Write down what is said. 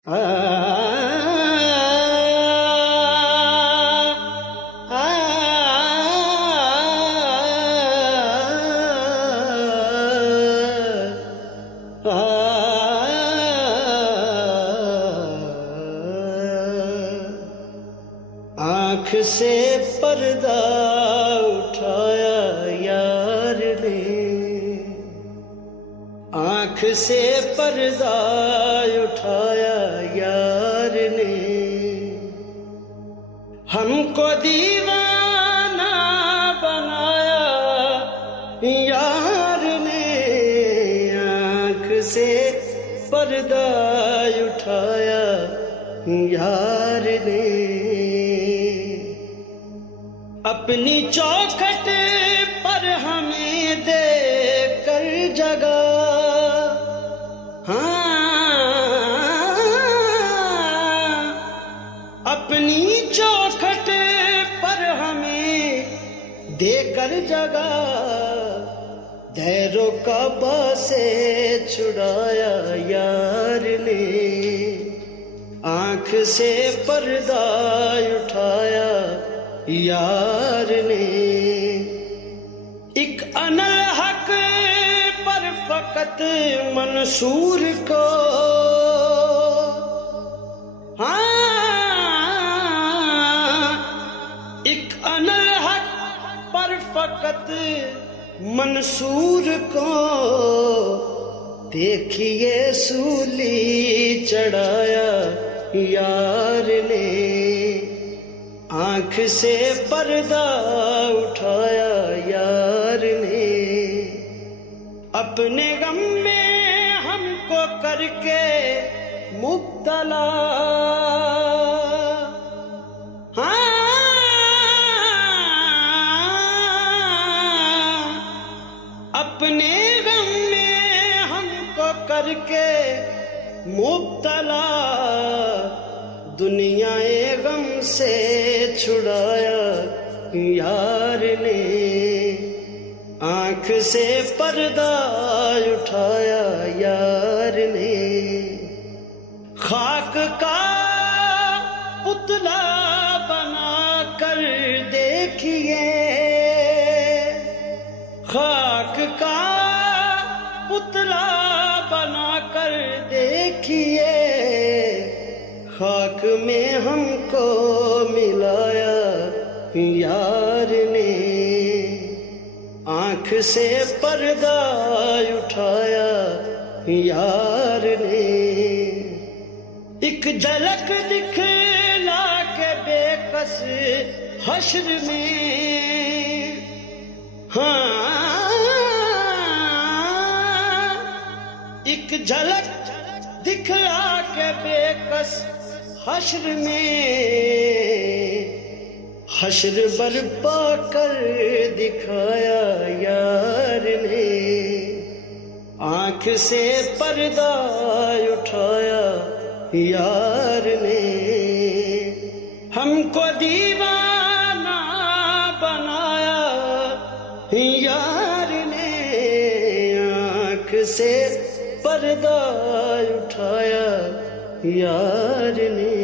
آنکھ سے پردہ اٹھایا یار نے، آنکھ سے پردہ اٹھایا یار نے، ہم کو دیوانہ بنایا یار نے، آنکھ سے پردہ اٹھایا یار نے، اپنی چوکھٹ پر ہمیں دے کر جگہ، اپنی چوکھٹ پر ہمیں دے کر جگہ، دیر و کعبہ سے چھڑایا یار نے، آنکھ سے پردہ اٹھایا یار نے، ایک انالحق پر فقط منصور کو، ایک انالحق پر فقط منصور کو، دیکھیے سولی چڑھایا یار نے، آنکھ سے پردہ اٹھایا یار نے، اپنے غم میں ہم کو کر کے مبتلا، اپنے غم میں ہم کو کر کے مبتلا، دنیا غم سے چھڑایا یار نے، آنکھ سے پردہ اٹھایا یار نے، خاک کا پتلا بنا کر دیکھیے، خاک کا پتلا بنا کر دیکھیے، خاک میں ہم کو ملایا یار نے، آنکھ سے پردہ اٹھایا یار نے، ایک جھلک دکھلا کے بے کس حشر میں، ایک جھلک دکھلا کے بے کس حشر میں، حشر برپا کر دکھایا یار نے، آنکھ سے پردہ اٹھایا یار نے، ہم کو دیوانہ بنایا یار نے، آنکھ سے پردہ اٹھایا یار نے۔